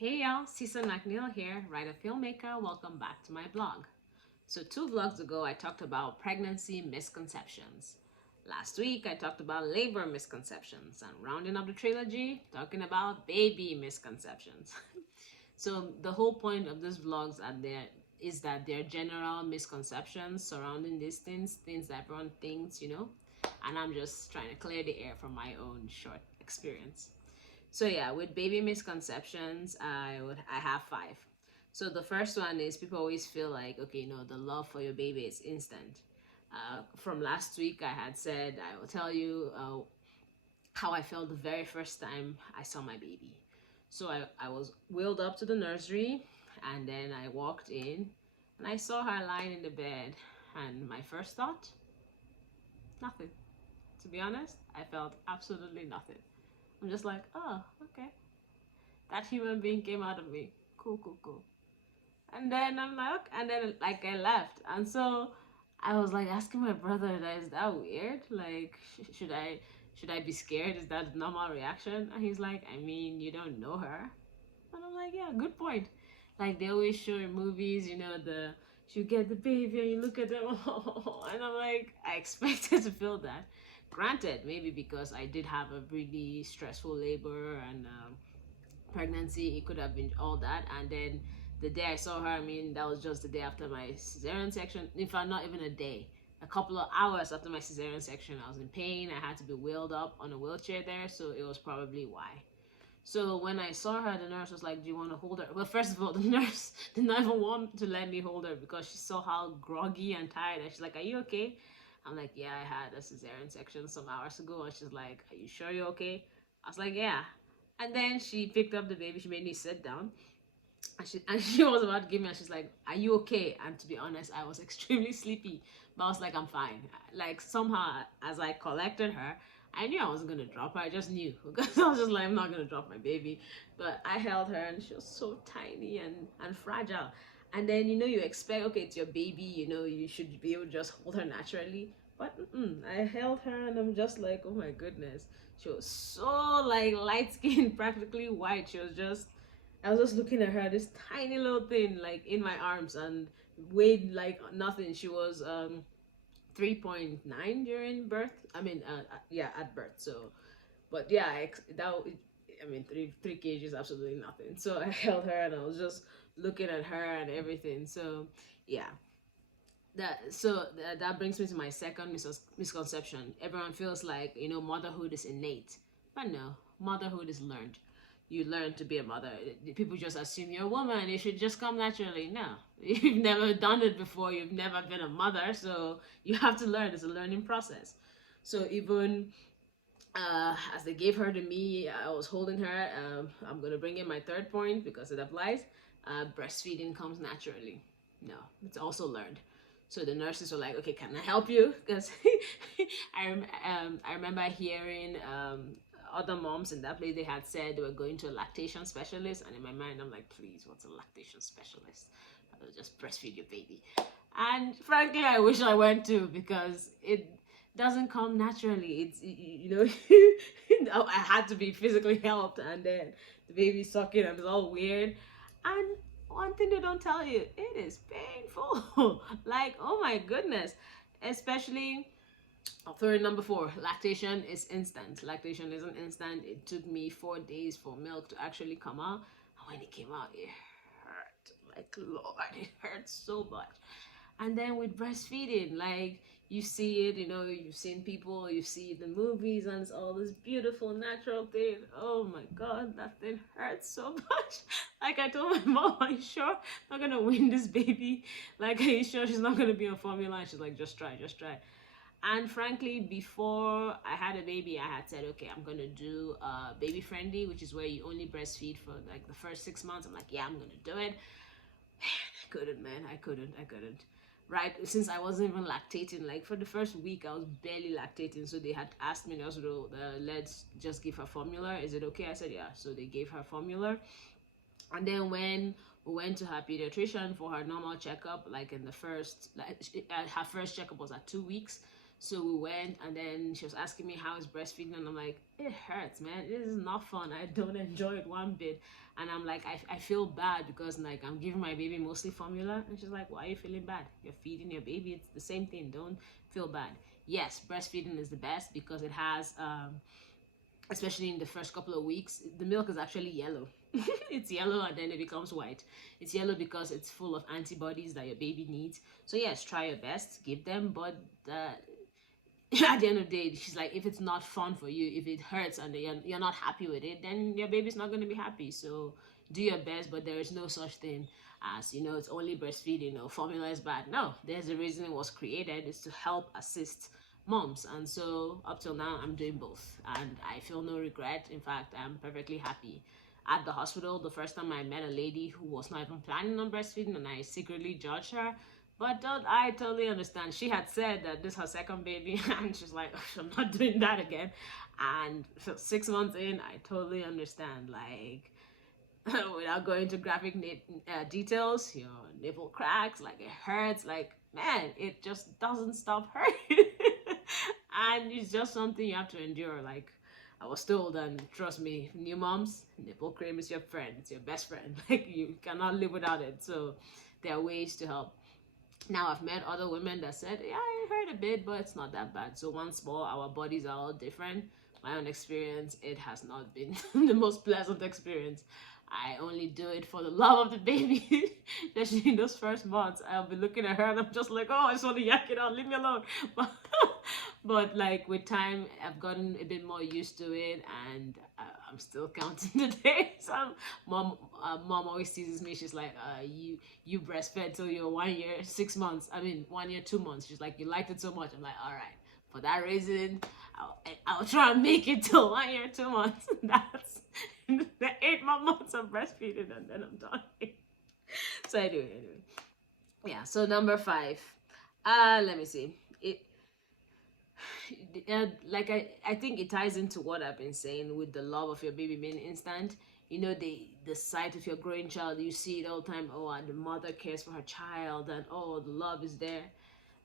Hey y'all, Cecil McNeil here, writer filmmaker. Welcome back to my blog. So 2 vlogs ago, I talked about pregnancy misconceptions. Last week, I talked about labor misconceptions, and rounding up the trilogy, talking about baby misconceptions. So the whole point of these vlogs is that they're general misconceptions surrounding these things that everyone thinks, and I'm just trying to clear the air from my own short experience. So yeah, with baby misconceptions, I have five. So the first one is people always feel like, okay, the love for your baby is instant. From last week, I had said I will tell you how I felt the very first time I saw my baby. So I was wheeled up to the nursery, and then I walked in and I saw her lying in the bed. And my first thought, nothing. To be honest, I felt absolutely nothing. I'm just like, oh, okay. That human being came out of me. Cool, cool, cool. And then I'm like, okay. And then like I left. And so I was like asking my brother, is that weird? Like, should I be scared? Is that a normal reaction? And he's like, I mean, you don't know her. And I'm like, yeah, good point. Like they always show in movies, you get the baby and you look at them, and I'm like, I expected to feel that. Granted, maybe because I did have a really stressful labor and pregnancy, it could have been all that. And then the day I saw her, I mean, that was just the day after my cesarean section. In fact, not even a day. A couple of hours after my cesarean section, I was in pain. I had to be wheeled up on a wheelchair there, so it was probably why. So when I saw her, the nurse was like, "Do you want to hold her?" Well, first of all, the nurse did not even want to let me hold her because she saw how groggy and tired. And she's like, "Are you okay?" I'm like, "Yeah, I had a cesarean section some hours ago." And she's like, "Are you sure you're okay?" I was like, "Yeah." And then she picked up the baby. She made me sit down. And she was about to give me, and she's like, "Are you okay?" And to be honest, I was extremely sleepy, but I was like, "I'm fine." Like somehow, as I collected her, I knew I wasn't gonna drop her. I just knew because I was just like, I'm not gonna drop my baby. But I held her, and she was so tiny and fragile. And then you expect, okay, it's your baby. You should be able to just hold her naturally. But I held her, and I'm just like, oh my goodness. She was so like light skinned, practically white. She was just I was just looking at her, this tiny little thing, like in my arms, and weighed like nothing. She was 3.9 during birth. I mean, yeah, at birth. So, but yeah, I mean, three kg is absolutely nothing. So I held her and I was just looking at her and everything. So, yeah, that brings me to my second misconception. Everyone feels like motherhood is innate, but no, motherhood is learned. You learn to be a mother. People just assume you're a woman, it should just come naturally. No, you've never done it before, you've never been a mother, so you have to learn. It's a learning process. So even as they gave her to me, I was holding her. I'm gonna bring in my third point because it applies. Breastfeeding comes naturally. No, it's also learned. So the nurses were like, "Okay, can I help you?" Because I remember hearing other moms in that place, they had said they were going to a lactation specialist, and in my mind, I'm like, "Please, what's a lactation specialist? I'll just breastfeed your baby." And frankly, I wish I went to because it doesn't come naturally. I had to be physically helped, and then the baby sucking, and it's all weird. And one thing they don't tell you, it is painful. Like, oh my goodness. Especially, theory number four, lactation is instant. Lactation isn't instant. It took me 4 days for milk to actually come out. And when it came out, it hurt. Like, Lord, it hurt so much. And then with breastfeeding, like you see it, you've seen people, you see the movies, and it's all this beautiful natural thing. Oh my god, that thing hurts so much. Like I told my mom, are you sure I'm not gonna win this baby? Like, are you sure she's not gonna be on formula? And she's like, just try, just try. And frankly, before I had a baby, I had said, okay, I'm gonna do baby friendly, which is where you only breastfeed for like the first 6 months. I'm like, yeah, I'm gonna do it. I couldn't, man. I couldn't. Right? Since I wasn't even lactating, like for the first week, I was barely lactating. So they had asked me in the hospital, let's just give her formula. Is it okay? I said, yeah. So they gave her formula. And then when we went to her pediatrician for her normal checkup, like in the first, like her first checkup was at 2 weeks. So we went, and then she was asking me how is breastfeeding, and I'm like, it hurts, man. This is not fun. I don't enjoy it one bit. And I'm like, I feel bad because like I'm giving my baby mostly formula. And she's like, why are you feeling bad? You're feeding your baby. It's the same thing. Don't feel bad. Yes, breastfeeding is the best because it has especially in the first couple of weeks, the milk is actually yellow. It's yellow and then it becomes white. It's yellow because it's full of antibodies that your baby needs. So yes, try your best, give them, but at the end of the day, she's like, if it's not fun for you, if it hurts and you're not happy with it, then your baby's not going to be happy. So do your best, but there is no such thing as, it's only breastfeeding or formula is bad. No, there's a reason it was created. It's to help assist moms. And so up till now, I'm doing both. And I feel no regret. In fact, I'm perfectly happy. At the hospital, the first time I met a lady who was not even planning on breastfeeding, and I secretly judged her, but I totally understand. She had said that this is her second baby, and she's like, "Oh, I'm not doing that again." And so 6 months in, I totally understand. Like, without going into graphic details, your nipple cracks, like it hurts, like man, it just doesn't stop hurting, and it's just something you have to endure. Like I was told, and trust me, new moms, nipple cream is your friend. It's your best friend. Like you cannot live without it. So there are ways to help. Now I've met other women that said, yeah, I hurt a bit, but it's not that bad. So once more, our bodies are all different. My own experience, it has not been the most pleasant experience. I only do it for the love of the baby. Especially in those first months, I'll be looking at her and I'm just like, oh, I just want to yak it out, leave me alone. But, but like with time, I've gotten a bit more used to it, and I'm still counting the days. Mom always teases me. She's like, you breastfed till you're 1 year, 6 months. I mean, 1 year, 2 months. She's like, you liked it so much. I'm like, all right. For that reason, I'll try and make it till 1 year, 2 months. That's the 8 more months of breastfeeding, and then I'm done. So anyway, yeah. So number 5. Let me see. Like I think it ties into what I've been saying with the love of your baby being instant. The sight of your growing child, you see it all the time. Oh, and the mother cares for her child, and oh, the love is there.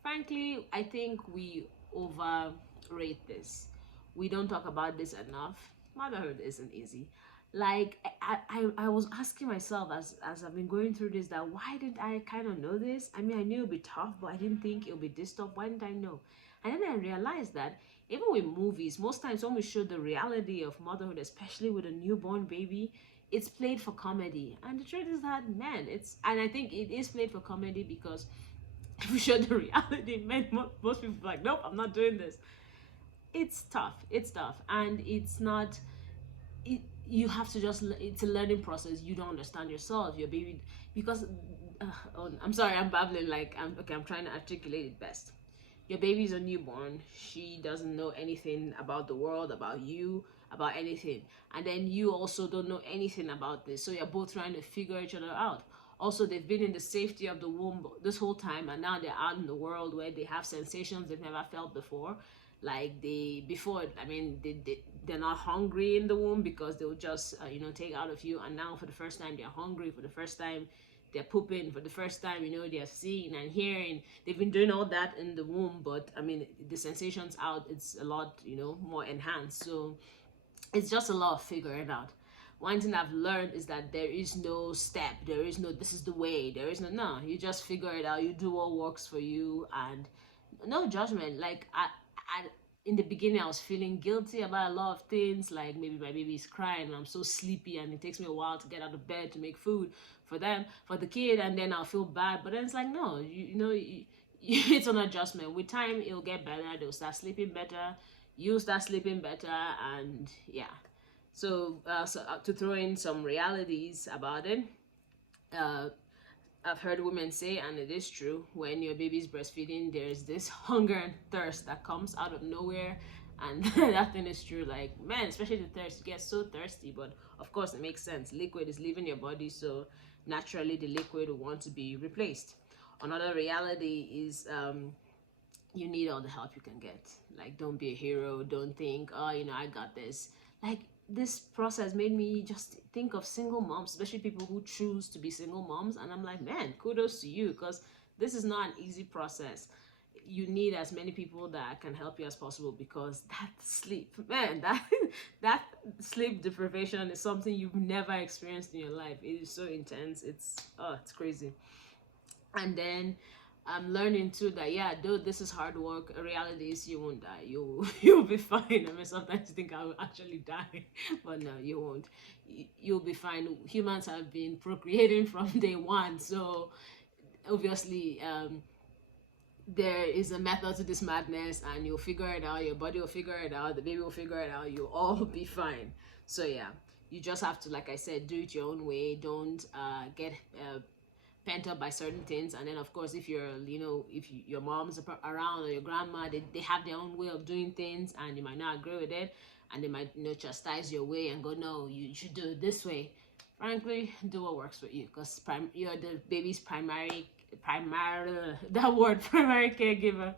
Frankly, I think we overrate this. We don't talk about this enough. Motherhood isn't easy. Like I was asking myself as I've been going through this, that why didn't I kind of know this? I mean, I knew it'd be tough, but I didn't think it would be this tough. Why didn't I know? And then I realized that even with movies, most times when we show the reality of motherhood, especially with a newborn baby, it's played for comedy. And the truth is that, man, and I think it is played for comedy because if we show the reality, man, most people are like, nope, I'm not doing this. It's tough. It's tough. And it's not, it, you have to just, it's a learning process. You don't understand yourself, your baby, because, oh, I'm sorry, I'm babbling. Like, I'm trying to articulate it best. Your baby's a newborn. She doesn't know anything about the world, about you, about anything. And then you also don't know anything about this. So you're both trying to figure each other out. Also, they've been in the safety of the womb this whole time, and now they're out in the world where they have sensations they've never felt before. Like before, I mean, they're not hungry in the womb because they'll just, take out of you. And now for the first time, they're hungry. For the first time, they're pooping. For the first time, they're seeing and hearing. They've been doing all that in the womb, but I mean, the sensations out, it's a lot, more enhanced. So it's just a lot of figuring out. One thing I've learned is that there is no step, there is no this is the way, there is no, you just figure it out, you do what works for you, and no judgment. Like I in the beginning, I was feeling guilty about a lot of things, like maybe my baby is crying and I'm so sleepy and it takes me a while to get out of bed to make food for them, for the kid, and then I'll feel bad. But then it's like, no, it's an adjustment. With time, it'll get better. They'll start sleeping better. You'll start sleeping better, and yeah. So, to throw in some realities about it, uh, I've heard women say, and it is true, when your baby's breastfeeding, there's this hunger and thirst that comes out of nowhere. And that thing is true. Like, man, especially the thirst, you get so thirsty. But of course, it makes sense. Liquid is leaving your body, so naturally the liquid will want to be replaced. Another reality is you need all the help you can get. Like, don't be a hero. Don't think, oh, I got this. Like, this process made me just think of single moms, especially people who choose to be single moms. And I'm like, man, kudos to you, because this is not an easy process. you need as many people that can help you as possible, because that sleep, man, that that sleep deprivation is something you've never experienced in your life. It is so intense. It's crazy. And then I'm learning too that, yeah, though this is hard work, reality is you won't die. You'll be fine. I mean, sometimes you think I will actually die, but no, you won't. You'll be fine. Humans have been procreating from day one, so obviously, there is a method to this madness, and you'll figure it out. Your body will figure it out. The baby will figure it out. You'll all be fine. So yeah, you just have to, like I said, do it your own way. Don't get pent up by certain things. And then of course, if you're, if your mom's around, or your grandma, they have their own way of doing things, and you might not agree with it, and they might, chastise your way and go, no, you should do it this way. Frankly, do what works for you, because you're the baby's primary that word, primary caregiver.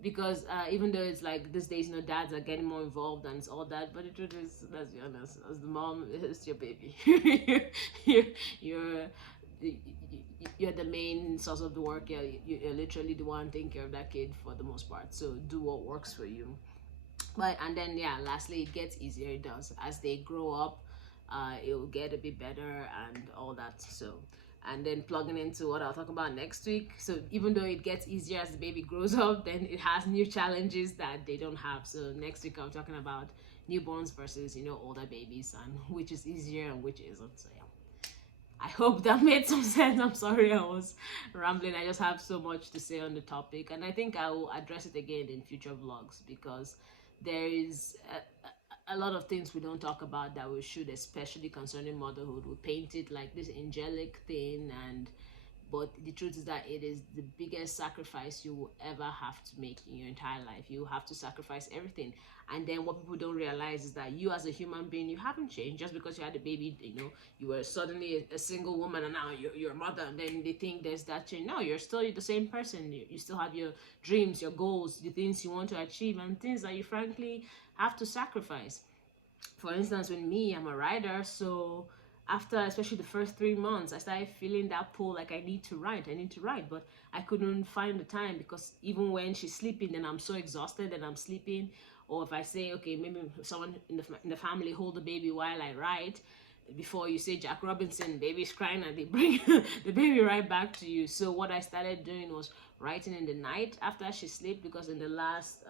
Because even though it's like these days, dads are getting more involved and it's all that, but the truth is, let's be honest, as the mom, it's your baby. you're, you're you're the main source of the work. You're literally the one taking care of that kid for the most part. So do what works for you. But and then, yeah, lastly, it gets easier. It does, as they grow up. It will get a bit better and all that. So, and then plugging into what I'll talk about next week. So even though it gets easier as the baby grows up, then it has new challenges that they don't have. So next week I'm talking about newborns versus, older babies, and which is easier and which isn't. So yeah, I hope that made some sense. I'm sorry I was rambling. I just have so much to say on the topic, and I think I will address it again in future vlogs, because there is a lot of things we don't talk about that we should, especially concerning motherhood. We paint it like this angelic thing, and but the truth is that it is the biggest sacrifice you will ever have to make in your entire life. You have to sacrifice everything. And then what people don't realize is that you, as a human being, you haven't changed. Just because you had a baby, you were suddenly a single woman, and now you're a mother, and then they think there's that change. No, you're still the same person. You still have your dreams, your goals, the things you want to achieve, and things that you frankly have to sacrifice. For instance, with me, I'm a writer, so after especially the first 3 months, I started feeling that pull, like I need to write, but I couldn't find the time, because even when she's sleeping, then I'm so exhausted and I'm sleeping. Or if I say, okay, maybe someone in the family hold the baby while I write, before you say Jack Robinson, baby's crying, and they bring the baby right back to you. So what I started doing was writing in the night after she slept, because in the last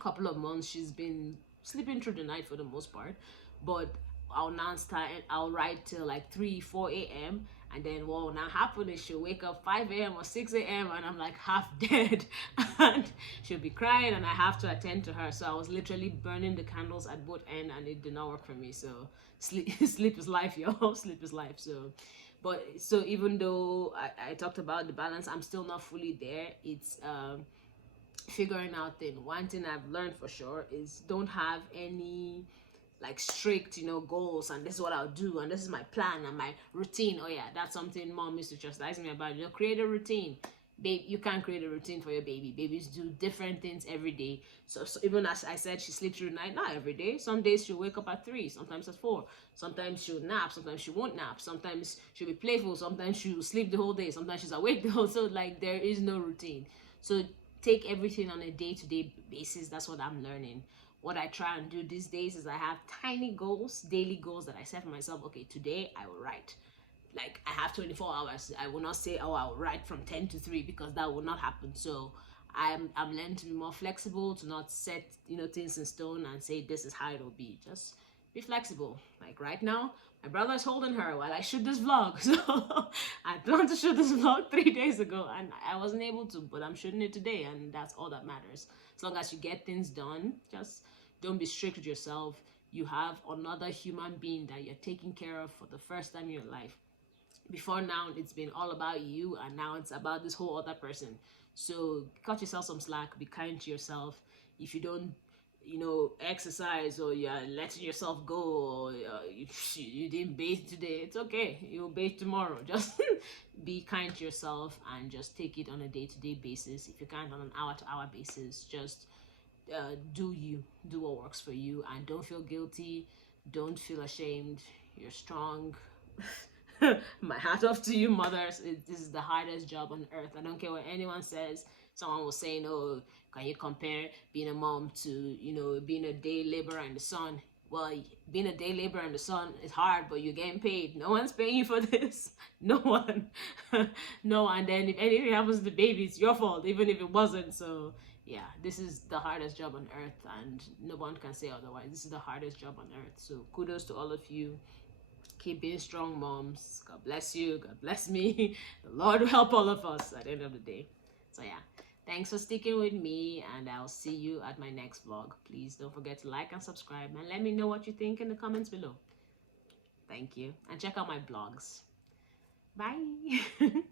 couple of months she's been sleeping through the night for the most part. But I'll write till like 3-4 a.m. and then what will now happen is she'll wake up 5 a.m. or 6 a.m. and I'm like half dead, and she'll be crying, and I have to attend to her. So I was literally burning the candles at both ends, and it did not work for me. So sleep is life, y'all. Sleep is life. So even though I talked about the balance, I'm still not fully there. It's figuring out thing. One thing I've learned for sure is don't have any like strict goals, and this is what I'll do, and this is my plan and my routine. Oh yeah, that's something mom used to chastise me about. Create a routine. Babe, you can't create a routine for your baby. Babies do different things every day. So even as I said, she sleeps through the night. Not every day. Some days she'll wake up at 3, sometimes at 4. Sometimes she'll nap, sometimes she won't nap. Sometimes she'll be playful, sometimes she'll sleep the whole day. Sometimes she's awake the whole. So like there is no routine. So take everything on a day-to-day basis. That's what I'm learning. What I try and do these days is I have tiny goals, daily goals that I set for myself. Okay, today I will write. Like I have 24 hours. I will not say, oh, I'll write from 10 to 3, because that will not happen. So I'm learning to be more flexible, to not set things in stone and say this is how it will be. Just be flexible. Like right now, my brother is holding her while I shoot this vlog. So I planned to shoot this vlog 3 days ago, and I wasn't able to, but I'm shooting it today, and that's all that matters. As long as you get things done, just don't be strict with yourself. You have another human being that you're taking care of for the first time in your life. Before now, it's been all about you, and now it's about this whole other person. So cut yourself some slack. Be kind to yourself. If you don't exercise, or you're letting yourself go, or you didn't bathe today, it's okay. You'll bathe tomorrow. Just be kind to yourself, and just take it on a day-to-day basis. If you can't, on an hour-to-hour basis, just do what works for you, and don't feel guilty. Don't feel ashamed. You're strong. My hat off to you, mothers. This is the hardest job on earth. I don't care what anyone says. Someone was saying, oh, can you compare being a mom to, being a day laborer in the sun? Well, being a day laborer in the sun is hard, but you're getting paid. No one's paying you for this. No one. No, and then if anything happens to the baby, it's your fault, even if it wasn't. So yeah, this is the hardest job on earth, and no one can say otherwise. This is the hardest job on earth. So kudos to all of you. Keep being strong moms. God bless you. God bless me. The Lord will help all of us at the end of the day. So yeah, thanks for sticking with me, and I'll see you at my next vlog. Please don't forget to like and subscribe, and let me know what you think in the comments below. Thank you, and check out my blogs. Bye.